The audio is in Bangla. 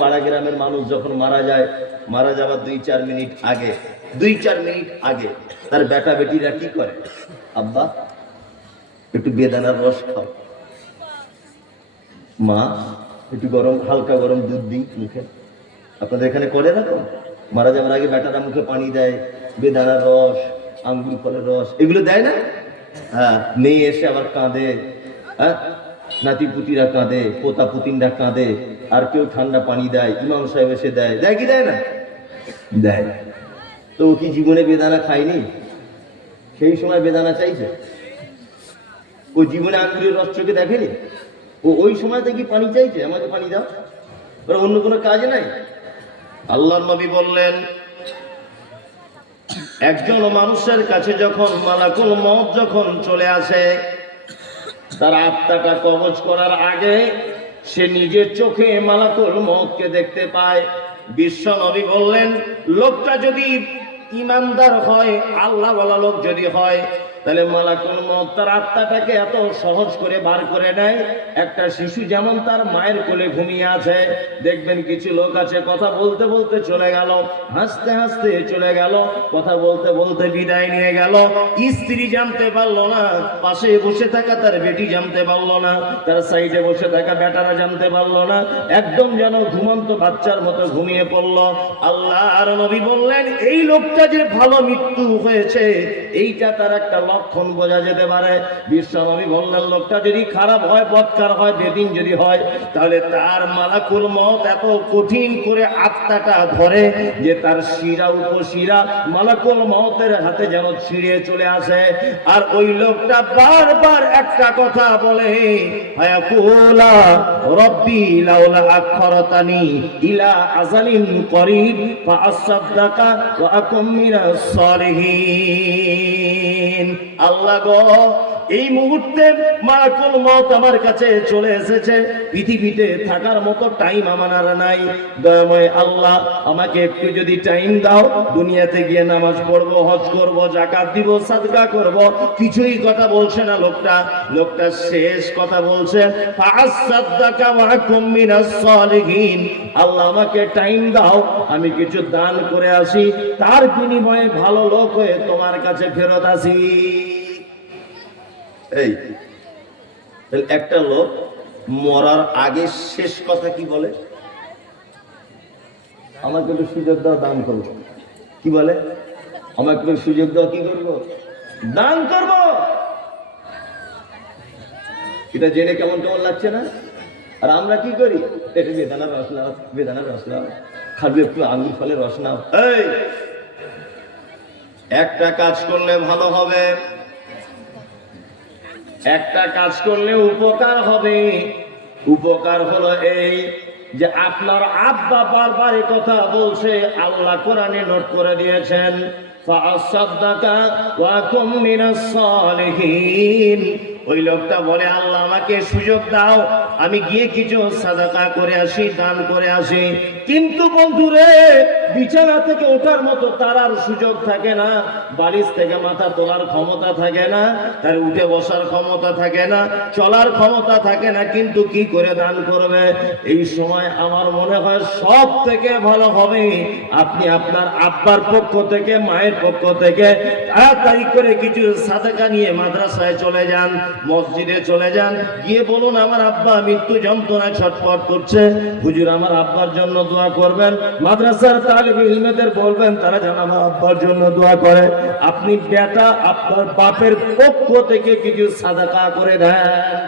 পাড়া গ্রামের মানুষ যখন মারা যায়, মারা যাওয়ার 2-4 মিনিট আগে তার বেটা বেটিরা কি করে? আব্বা একটু বেদানার রস খাও, মা একটু হালকা গরম দুধ দিই মুখে। আপনাদের এখানে করে না তো? মারা যাওয়ার আগে বেটারা মুখে পানি দেয়, বেদানার রস, আঙ্গুর ফলের রস, এগুলো দেয় না? হ্যাঁ, মেয়ে এসে আবার কাঁদে, হ্যাঁ, নাতি পুতিরা কাঁদে, পোতা পুতিনরা কাঁদে, আর কেউ ঠান্ডা পানি দেয়, ইমাম সাহেব এসে দেয়, দেয় কি দেয় না? দেয়। তো ও কি জীবনে বেদানা খায়নি? সেই সময় বেদানা চাইছে? ও জীবনে আঙ্গুরের রস চোখে দেখেনি? ও ওই সময় থেকে পানি চাইছে, আমাকে পানি দাও, ওরা অন্য কোনো কাজ নাই। আল্লাহর নবী বললেন, একজন মানুষের কাছে যখন মালাকুল মউত যখন চলে আসে, তার আত্মাটা কবজ করার আগে সে নিজের চোখে মালাকুল মউতকে দেখতে পায়। বিশ্ব নবী বললেন, লোকটা যদি ইমানদার হয়, আল্লাহওয়ালা লোক যদি হয়, তাহলে মালাকুল মউত তার আত্মাটাকে এত সহজ করে বার করে নেয়। একটা শিশু যেমন তার মায়ের কোলে ঘুমিয়ে আছে, দেখবেন কিছু লোক আছে কথা বলতে বলতে চলে গেল, হাসতে হাসতে চলে গেল, কথা বলতে বলতে বিদায় নিয়ে গেল। স্ত্রী জানতে পারলো না, পাশে বসে থাকা তার বেটি জানতে পারলো না, তার সাইডে বসে থাকা বেটারা জানতে পারলো না, একদম যেন ঘুমন্ত বাচ্চার মতো ঘুমিয়ে পড়লো। আল্লাহর নবী বললেন, এই লোকটা যে ভালো মৃত্যু হয়েছে, এইটা তার একটা লক্ষণ বোঝা যেতে পারে। বিশ্ব নবী বললেন, লোকটা যদি খারাপ হয়, বদকার হয়, বেদিন যদি হয়, তাহলে তার মালাকুল মউত এত কঠিন করে আত্মাটা ধরে যে তার শিরা উপশিরা মালাকুল মউতের হাতে যেন ছিঁড়ে চলে আসে। আর ওই লোকটা বারবার একটা কথা বলে, হায়াকুলা রব্বি লাউলা আখরতানি ইলা আজালিন করিব ফাআসাদদাকা ওয়া আকুম মিনাস সালিহিন। আল্লাহ গো, এই মুহূর্তে মালাকুল মউত আমার কাছে চলে এসেছে, পৃথিবীতে থাকার মতো টাইম আমার আর নাই। দয়াময় আল্লাহ, আমাকে একটু যদি টাইম দাও, দুনিয়াতে গিয়ে নামাজ পড়বো, হজ করব, যাকাত দিব, সাদকা করব। কিছুই কথা বলছে না লোকটা শেষ কথা বলছে, ফাআসাদদাকা ওয়া আকুম মিনাস সালিহিন। আল্লাহ আমাকে টাইম দাও, আমি কিছু দান করে আসি, তার বিনিময়ে ভালো লোক হয়ে তোমার কাছে ফেরত আসি। এই একটা লোক মরার আগে শেষ কথা কি বলে? আমাকে একটু সুযোগ দাও, দান করবো। কি বলে? আমাকে একটু সুযোগ দাও, কি করবো? দান করব। এটা জেনে কেমন কেমন লাগছে না? আর আমরা কি করি? বেদানার রস নাও, বেদানার রস নাও, খাবি একটু আঙ্গুর ফলের রস নাও। এই একটা কাজ করলে ভালো হবে, একটা কাজ করলে উপকার হবে। উপকার হলো এই যে আপনার আব্বা বারবার কথা বলছে, আল্লাহ কোরআনে নোট করে দিয়েছেন, ফাআসাদদাকা ওয়া আকুম মিনাস সালিহিন। ওই লোকটা বলে, আল্লাহ আমাকে সুযোগ দাও, আমি গিয়ে কিছু সাদাকা করে আসি, দান করে আসি। কিন্তু বন্ধুরে, বিছানা থেকে ওঠার মতো তার আর সুযোগ থাকে না, বালিশ থেকে মাথা তোলার ক্ষমতা থাকে না, তার উঠে বসার ক্ষমতা থাকে না, চলার ক্ষমতা থাকে না, কিন্তু কি করে দান করবে? এই সময় আমার মনে হয় সব থেকে ভালো হবে আপনি আপনার আব্বার পক্ষ থেকে, মায়ের পক্ষ থেকে তাড়াতাড়ি করে কিছু সাদাকা নিয়ে মাদ্রাসায় চলে যান, মসজিদে চলে যান, গিয়ে বলুন, আমার আব্বা মৃত্যু যন্ত্রণায় ছটফট করছে, হুজুর আমার আব্বার জন্য দোয়া করবেন। মাদ্রাসার তালিব ইলমেদের বলবেন, তারা যেন আমার আব্বার জন্য দোয়া করে। আপনি বেটা আপনার বাপের পক্ষ থেকে কিছু সাদাকা করে দেন।